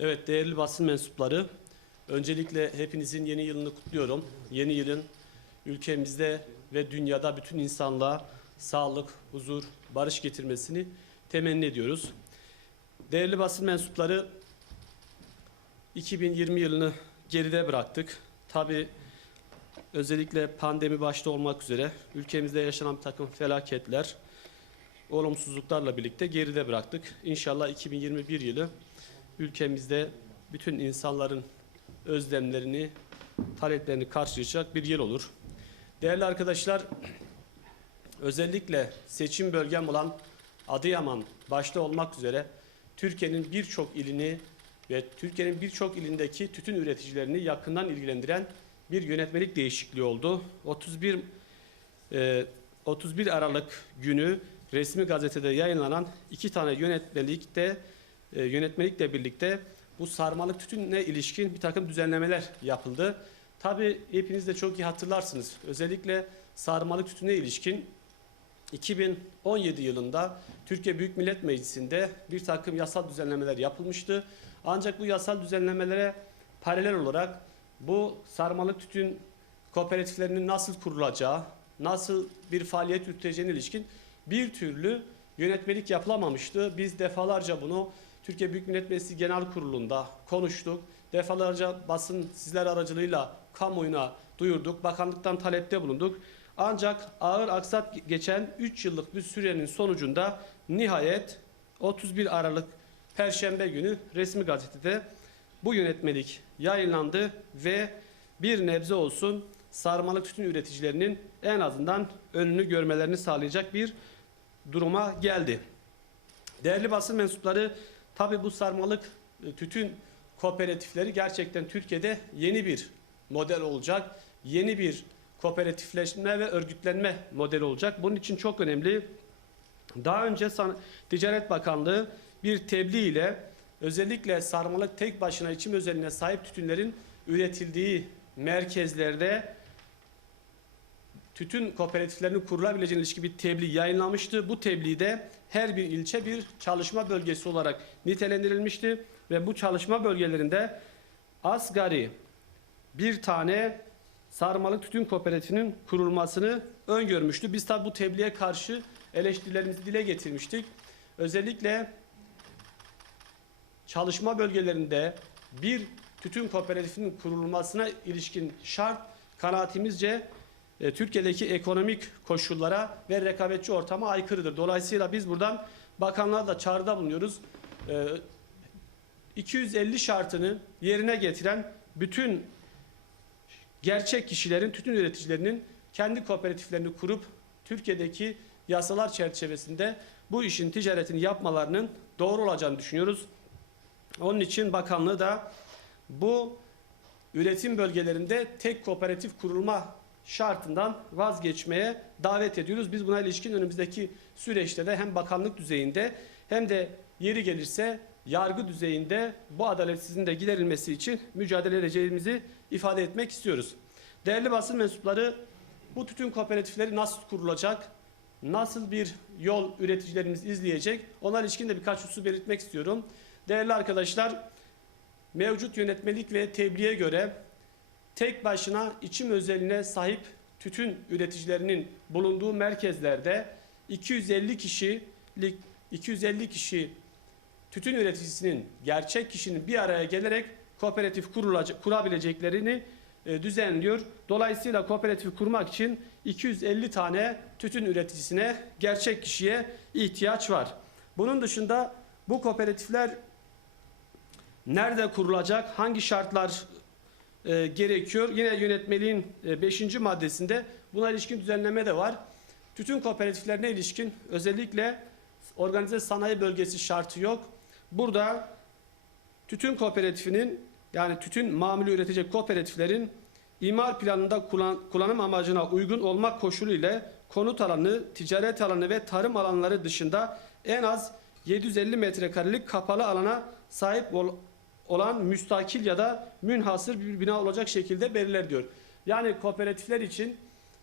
Evet değerli basın mensupları, öncelikle hepinizin yeni yılını kutluyorum. Yeni yılın ülkemizde ve dünyada bütün insanlığa sağlık, huzur, barış getirmesini temenni ediyoruz. Değerli basın mensupları, 2020 yılını geride bıraktık. Tabi özellikle pandemi başta olmak üzere ülkemizde yaşanan bir takım felaketler, olumsuzluklarla birlikte geride bıraktık. İnşallah 2021 yılı ülkemizde bütün insanların özlemlerini, taleplerini karşılayacak bir yıl olur. Değerli arkadaşlar, özellikle seçim bölgem olan Adıyaman başta olmak üzere Türkiye'nin birçok ilini ve Türkiye'nin birçok ilindeki tütün üreticilerini yakından ilgilendiren bir yönetmelik değişikliği oldu. 31 e, 31 Aralık günü resmi gazetede yayınlanan iki tane yönetmelikte e, yönetmelikle birlikte bu sarmalık tütünle ilişkin bir takım düzenlemeler yapıldı. Tabi hepiniz de çok iyi hatırlarsınız. Özellikle sarmalık tütüne ilişkin 2017 yılında Türkiye Büyük Millet Meclisi'nde bir takım yasal düzenlemeler yapılmıştı. Ancak bu yasal düzenlemelere paralel olarak bu sarmalık tütün kooperatiflerinin nasıl kurulacağı, nasıl bir faaliyet yürüteceğine ilişkin bir türlü yönetmelik yapılamamıştı. Biz defalarca bunu Türkiye Büyük Millet Meclisi Genel Kurulu'nda konuştuk. Defalarca basın sizler aracılığıyla kamuoyuna duyurduk. Bakanlıktan talepte bulunduk. Ancak ağır aksat geçen 3 yıllık bir sürenin sonucunda nihayet 31 Aralık Perşembe günü resmi gazetede bu yönetmelik yayınlandı ve bir nebze olsun sarmalık tütün üreticilerinin en azından önünü görmelerini sağlayacak bir duruma geldi. Değerli basın mensupları tabi bu sarmalık e, tütün kooperatifleri gerçekten Türkiye'de yeni bir model olacak. Yeni bir kooperatifleşme ve örgütlenme modeli olacak. Bunun için çok önemli. Daha önce San- Ticaret Bakanlığı bir tebliğ ile özellikle sarmalık tek başına içim özelliğine sahip tütünlerin üretildiği merkezlerde tütün kooperatiflerinin kurulabileceğine ilişkin bir tebliğ yayınlamıştı. Bu tebliğde her bir ilçe bir çalışma bölgesi olarak nitelendirilmişti ve bu çalışma bölgelerinde asgari bir tane sarmalık tütün kooperatifinin kurulmasını öngörmüştü. Biz tabi bu tebliğe karşı eleştirilerimizi dile getirmiştik. Özellikle çalışma bölgelerinde bir tütün kooperatifinin kurulmasına ilişkin şart kanaatimizce e, Türkiye'deki ekonomik koşullara ve rekabetçi ortama aykırıdır. Dolayısıyla biz buradan bakanlığa da çağrıda bulunuyoruz. E, 250 şartını yerine getiren bütün gerçek kişilerin, tütün üreticilerinin kendi kooperatiflerini kurup Türkiye'deki yasalar çerçevesinde bu işin ticaretini yapmalarının doğru olacağını düşünüyoruz. Onun için bakanlığı da bu üretim bölgelerinde tek kooperatif kurulma şartından vazgeçmeye davet ediyoruz. Biz buna ilişkin önümüzdeki süreçte de hem bakanlık düzeyinde hem de yeri gelirse yargı düzeyinde bu adaletsizliğin de giderilmesi için mücadele edeceğimizi ifade etmek istiyoruz. Değerli basın mensupları bu tütün kooperatifleri nasıl kurulacak? Nasıl bir yol üreticilerimiz izleyecek? Ona ilişkin de birkaç husus belirtmek istiyorum. Değerli arkadaşlar, mevcut yönetmelik ve tebliğe göre tek başına içim özelliğine sahip tütün üreticilerinin bulunduğu merkezlerde 250 kişilik 250 kişi tütün üreticisinin gerçek kişinin bir araya gelerek kooperatif kurulacak, kurabileceklerini e, düzenliyor. Dolayısıyla kooperatif kurmak için 250 tane tütün üreticisine, gerçek kişiye ihtiyaç var. Bunun dışında bu kooperatifler nerede kurulacak, hangi şartlar e, gerekiyor? Yine yönetmeliğin 5. maddesinde buna ilişkin düzenleme de var. Tütün kooperatiflerine ilişkin özellikle organize sanayi bölgesi şartı yok. Burada tütün kooperatifinin yani tütün mamülü üretecek kooperatiflerin imar planında kullan, kullanım amacına uygun olmak koşulu ile konut alanı, ticaret alanı ve tarım alanları dışında en az 750 metrekarelik kapalı alana sahip ol, olan müstakil ya da münhasır bir bina olacak şekilde belirler diyor. Yani kooperatifler için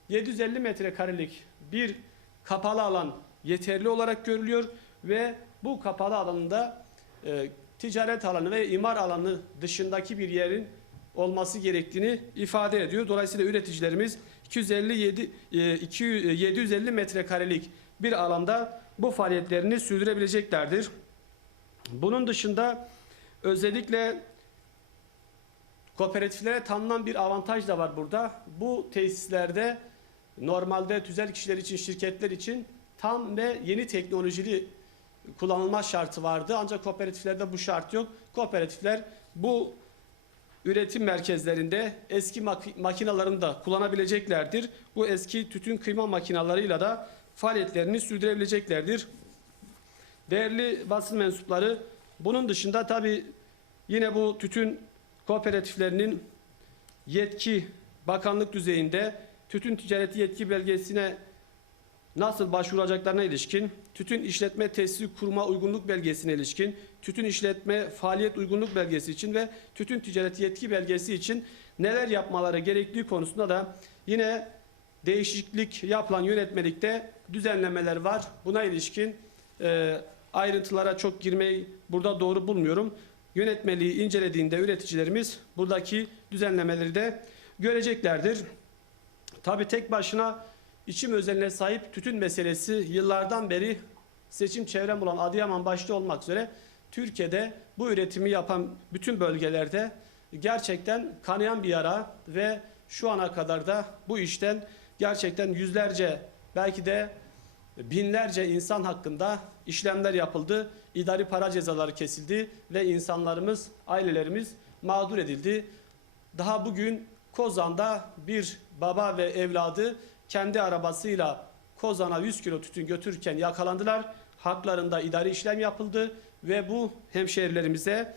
750 metrekarelik bir kapalı alan yeterli olarak görülüyor ve bu kapalı alanında e, ticaret alanı ve imar alanı dışındaki bir yerin olması gerektiğini ifade ediyor. Dolayısıyla üreticilerimiz 257 e, 200 750 metrekarelik bir alanda bu faaliyetlerini sürdürebileceklerdir. Bunun dışında özellikle kooperatiflere tanınan bir avantaj da var burada. Bu tesislerde normalde tüzel kişiler için, şirketler için tam ve yeni teknolojili kullanılma şartı vardı. Ancak kooperatiflerde bu şart yok. Kooperatifler bu üretim merkezlerinde eski mak- makinalarını da kullanabileceklerdir. Bu eski tütün kıyma makinalarıyla da faaliyetlerini sürdürebileceklerdir. Değerli basın mensupları, bunun dışında tabi yine bu tütün kooperatiflerinin yetki bakanlık düzeyinde tütün ticareti yetki belgesine nasıl başvuracaklarına ilişkin, tütün işletme tesisi kurma uygunluk belgesine ilişkin, tütün işletme faaliyet uygunluk belgesi için ve tütün ticareti yetki belgesi için neler yapmaları gerektiği konusunda da yine değişiklik yapılan yönetmelikte düzenlemeler var. Buna ilişkin e, ayrıntılara çok girmeyi burada doğru bulmuyorum. Yönetmeliği incelediğinde üreticilerimiz buradaki düzenlemeleri de göreceklerdir. Tabi tek başına içim özeline sahip tütün meselesi yıllardan beri seçim çevrem olan Adıyaman başta olmak üzere Türkiye'de bu üretimi yapan bütün bölgelerde gerçekten kanayan bir yara ve şu ana kadar da bu işten gerçekten yüzlerce belki de binlerce insan hakkında işlemler yapıldı. idari para cezaları kesildi ve insanlarımız, ailelerimiz mağdur edildi. Daha bugün Kozan'da bir baba ve evladı kendi arabasıyla Kozan'a 100 kilo tütün götürürken yakalandılar. Haklarında idari işlem yapıldı ve bu hemşehrilerimize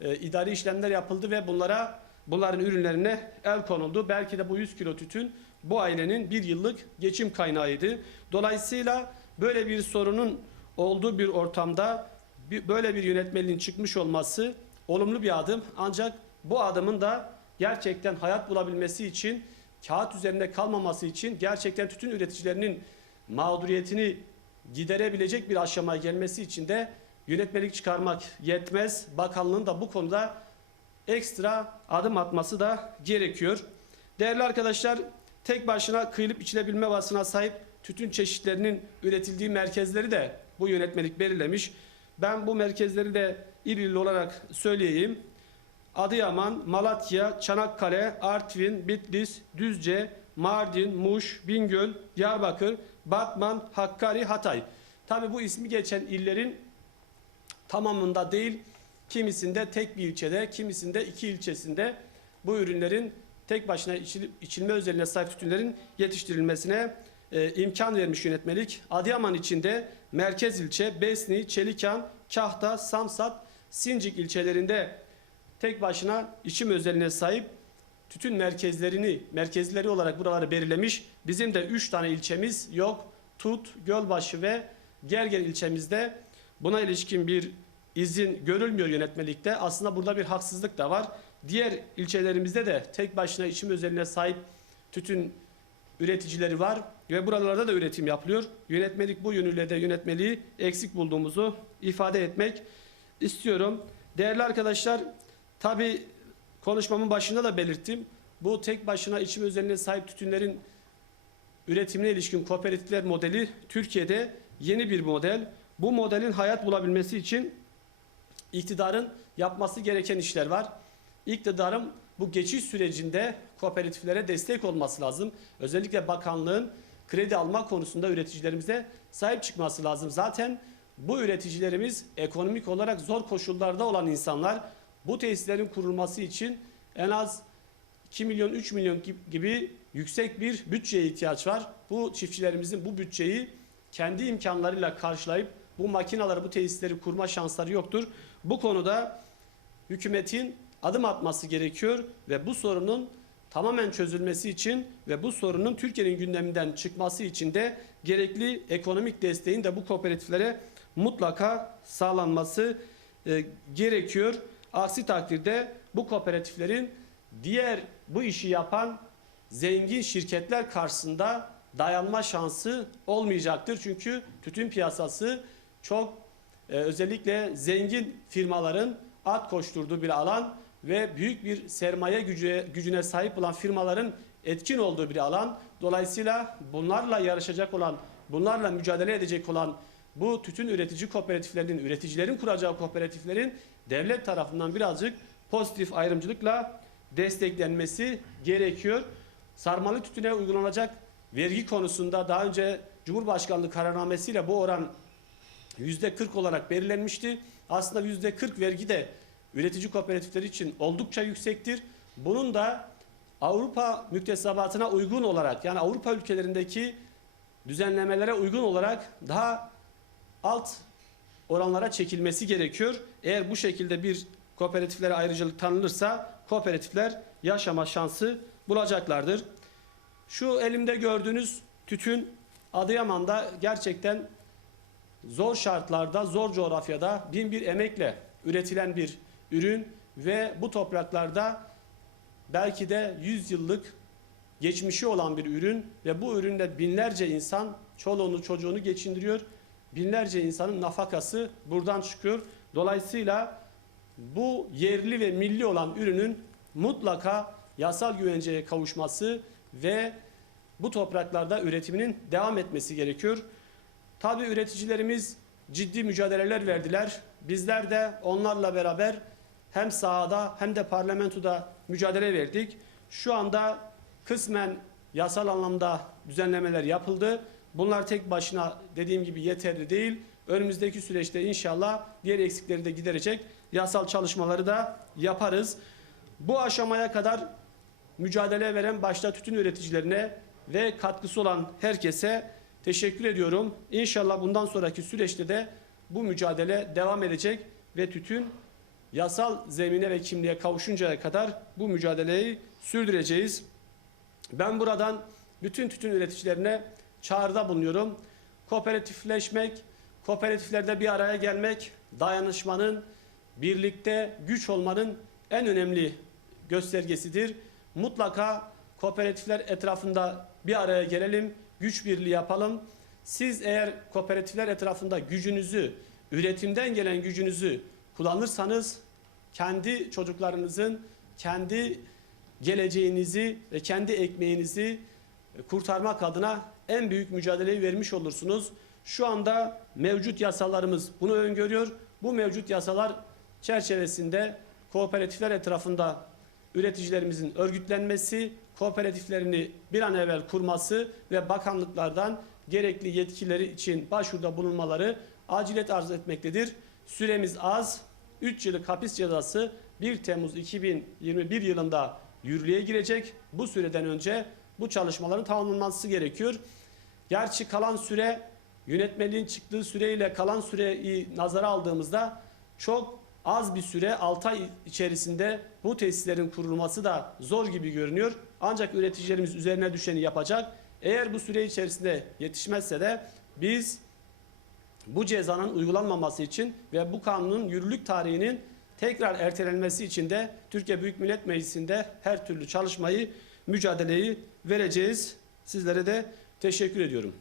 e, idari işlemler yapıldı ve bunlara bunların ürünlerine el konuldu. Belki de bu 100 kilo tütün bu ailenin bir yıllık geçim kaynağıydı. Dolayısıyla böyle bir sorunun olduğu bir ortamda böyle bir yönetmeliğin çıkmış olması olumlu bir adım. Ancak bu adımın da gerçekten hayat bulabilmesi için kağıt üzerinde kalmaması için gerçekten tütün üreticilerinin mağduriyetini giderebilecek bir aşamaya gelmesi için de yönetmelik çıkarmak yetmez. Bakanlığın da bu konuda ekstra adım atması da gerekiyor. Değerli arkadaşlar, tek başına kıyılıp içilebilme vasfına sahip tütün çeşitlerinin üretildiği merkezleri de bu yönetmelik belirlemiş. Ben bu merkezleri de il il olarak söyleyeyim. Adıyaman, Malatya, Çanakkale, Artvin, Bitlis, Düzce, Mardin, Muş, Bingöl, Diyarbakır, Batman, Hakkari, Hatay. Tabi bu ismi geçen illerin tamamında değil, kimisinde tek bir ilçede, kimisinde iki ilçesinde bu ürünlerin tek başına içil- içilme özelliğine sahip tütünlerin yetiştirilmesine e, imkan vermiş yönetmelik. Adıyaman içinde merkez ilçe, Besni, Çelikan, Kahta, Samsat, Sincik ilçelerinde tek başına içim özelliğine sahip tütün merkezlerini, merkezleri olarak buraları belirlemiş. Bizim de 3 tane ilçemiz yok. Tut, Gölbaşı ve Gerger ilçemizde buna ilişkin bir izin görülmüyor yönetmelikte. Aslında burada bir haksızlık da var. Diğer ilçelerimizde de tek başına içim özelliğine sahip tütün üreticileri var ve buralarda da üretim yapılıyor. Yönetmelik bu yönüyle de yönetmeliği eksik bulduğumuzu ifade etmek istiyorum. Değerli arkadaşlar, tabi konuşmamın başında da belirttim. Bu tek başına içim özelliğine sahip tütünlerin üretimine ilişkin kooperatifler modeli Türkiye'de yeni bir model. Bu modelin hayat bulabilmesi için iktidarın yapması gereken işler var. İktidarın bu geçiş sürecinde kooperatiflere destek olması lazım. Özellikle bakanlığın kredi alma konusunda üreticilerimize sahip çıkması lazım. Zaten bu üreticilerimiz ekonomik olarak zor koşullarda olan insanlar bu tesislerin kurulması için en az 2 milyon 3 milyon gib- gibi yüksek bir bütçeye ihtiyaç var. Bu çiftçilerimizin bu bütçeyi kendi imkanlarıyla karşılayıp bu makinaları bu tesisleri kurma şansları yoktur. Bu konuda hükümetin adım atması gerekiyor ve bu sorunun tamamen çözülmesi için ve bu sorunun Türkiye'nin gündeminden çıkması için de gerekli ekonomik desteğin de bu kooperatiflere mutlaka sağlanması e, gerekiyor. Aksi takdirde bu kooperatiflerin diğer bu işi yapan zengin şirketler karşısında dayanma şansı olmayacaktır. Çünkü tütün piyasası çok e, özellikle zengin firmaların at koşturduğu bir alan ve büyük bir sermaye gücü, gücüne sahip olan firmaların etkin olduğu bir alan. Dolayısıyla bunlarla yarışacak olan, bunlarla mücadele edecek olan bu tütün üretici kooperatiflerinin, üreticilerin kuracağı kooperatiflerin devlet tarafından birazcık pozitif ayrımcılıkla desteklenmesi gerekiyor. Sarmalı tütüne uygulanacak vergi konusunda daha önce Cumhurbaşkanlığı kararnamesiyle bu oran %40 olarak belirlenmişti. Aslında %40 vergi de üretici kooperatifleri için oldukça yüksektir. Bunun da Avrupa müktesebatına uygun olarak yani Avrupa ülkelerindeki düzenlemelere uygun olarak daha alt oranlara çekilmesi gerekiyor. Eğer bu şekilde bir kooperatiflere ayrıcalık tanınırsa kooperatifler yaşama şansı bulacaklardır. Şu elimde gördüğünüz tütün Adıyaman'da gerçekten zor şartlarda, zor coğrafyada bin bir emekle üretilen bir ürün ve bu topraklarda belki de 100 yıllık geçmişi olan bir ürün ve bu ürünle binlerce insan çoluğunu çocuğunu geçindiriyor. Binlerce insanın nafakası buradan çıkıyor. Dolayısıyla bu yerli ve milli olan ürünün mutlaka yasal güvenceye kavuşması ve bu topraklarda üretiminin devam etmesi gerekiyor. Tabi üreticilerimiz ciddi mücadeleler verdiler. Bizler de onlarla beraber hem sahada hem de parlamentoda mücadele verdik. Şu anda kısmen yasal anlamda düzenlemeler yapıldı. Bunlar tek başına dediğim gibi yeterli değil. Önümüzdeki süreçte inşallah diğer eksikleri de giderecek yasal çalışmaları da yaparız. Bu aşamaya kadar mücadele veren başta tütün üreticilerine ve katkısı olan herkese teşekkür ediyorum. İnşallah bundan sonraki süreçte de bu mücadele devam edecek ve tütün yasal zemine ve kimliğe kavuşuncaya kadar bu mücadeleyi sürdüreceğiz. Ben buradan bütün tütün üreticilerine çağrıda bulunuyorum. Kooperatifleşmek, kooperatiflerde bir araya gelmek, dayanışmanın, birlikte güç olmanın en önemli göstergesidir. Mutlaka kooperatifler etrafında bir araya gelelim, güç birliği yapalım. Siz eğer kooperatifler etrafında gücünüzü, üretimden gelen gücünüzü kullanırsanız kendi çocuklarınızın, kendi geleceğinizi ve kendi ekmeğinizi kurtarmak adına en büyük mücadeleyi vermiş olursunuz. Şu anda mevcut yasalarımız bunu öngörüyor. Bu mevcut yasalar çerçevesinde kooperatifler etrafında üreticilerimizin örgütlenmesi, kooperatiflerini bir an evvel kurması ve bakanlıklardan gerekli yetkileri için başvuruda bulunmaları acilet arz etmektedir. Süremiz az. 3 yıllık hapis cezası 1 Temmuz 2021 yılında yürürlüğe girecek. Bu süreden önce bu çalışmaların tamamlanması gerekiyor. Gerçi kalan süre yönetmeliğin çıktığı süreyle kalan süreyi nazara aldığımızda çok az bir süre 6 ay içerisinde bu tesislerin kurulması da zor gibi görünüyor. Ancak üreticilerimiz üzerine düşeni yapacak. Eğer bu süre içerisinde yetişmezse de biz bu cezanın uygulanmaması için ve bu kanunun yürürlük tarihinin tekrar ertelenmesi için de Türkiye Büyük Millet Meclisi'nde her türlü çalışmayı, mücadeleyi vereceğiz. Sizlere de teşekkür ediyorum.